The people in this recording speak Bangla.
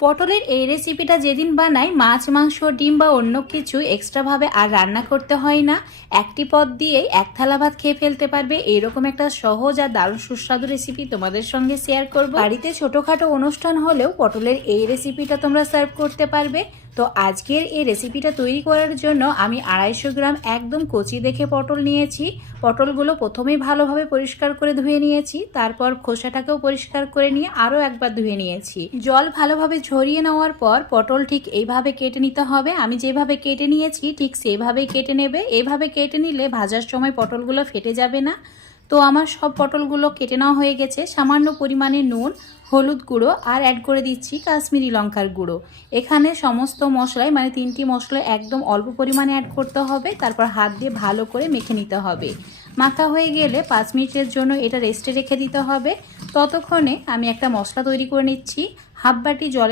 পটলের এই রেসিপিটা যেদিন বানাই মাছ মাংস ডিম বা অন্য কিছু এক্সট্রাভাবে আর রান্না করতে হয় না। একটি পদ দিয়েই এক থালা ভাত খেয়ে ফেলতে পারবে। এইরকম একটা সহজ আর দারুণ সুস্বাদু রেসিপি তোমাদের সঙ্গে শেয়ার করব। বাড়িতে ছোটোখাটো অনুষ্ঠান হলেও পটলের এই রেসিপিটা তোমরা সার্ভ করতে পারবে। তো আজকের এই রেসিপিটা তৈরি করার জন্য আমি 250 গ্রাম একদম কচি দেখে পটল নিয়েছি। পটলগুলো প্রথমেই ভালোভাবে পরিষ্কার করে ধুয়ে নিয়েছি, তারপর খোসাটাকেও পরিষ্কার করে নিয়ে আরও একবার ধুয়ে নিয়েছি। জল ভালোভাবে ঝরিয়ে নেওয়ার পর পটল ঠিক এইভাবে কেটে নিতে হবে। আমি যেভাবে কেটে নিয়েছি ঠিক সেইভাবেই কেটে নেবে। এইভাবে কেটে নিলে ভাজার সময় পটলগুলো ফেটে যাবে না। তো আমার সব পটলগুলো কেটে নেওয়া হয়ে গেছে। সামান্য পরিমাণে নুন, হলুদ গুঁড়ো আর অ্যাড করে দিচ্ছি কাশ্মীরি লঙ্কার গুঁড়ো। এখানে সমস্ত মশলাই মানে 3টি মশলা একদম অল্প পরিমাণে অ্যাড করতে হবে, তারপর হাত দিয়ে ভালো করে মেখে নিতে হবে। মাখা হয়ে গেলে 5 মিনিটের জন্য এটা রেস্টে রেখে দিতে হবে। ততক্ষণে আমি একটা মশলা তৈরি করে নিচ্ছি। হাফ বাটি জলে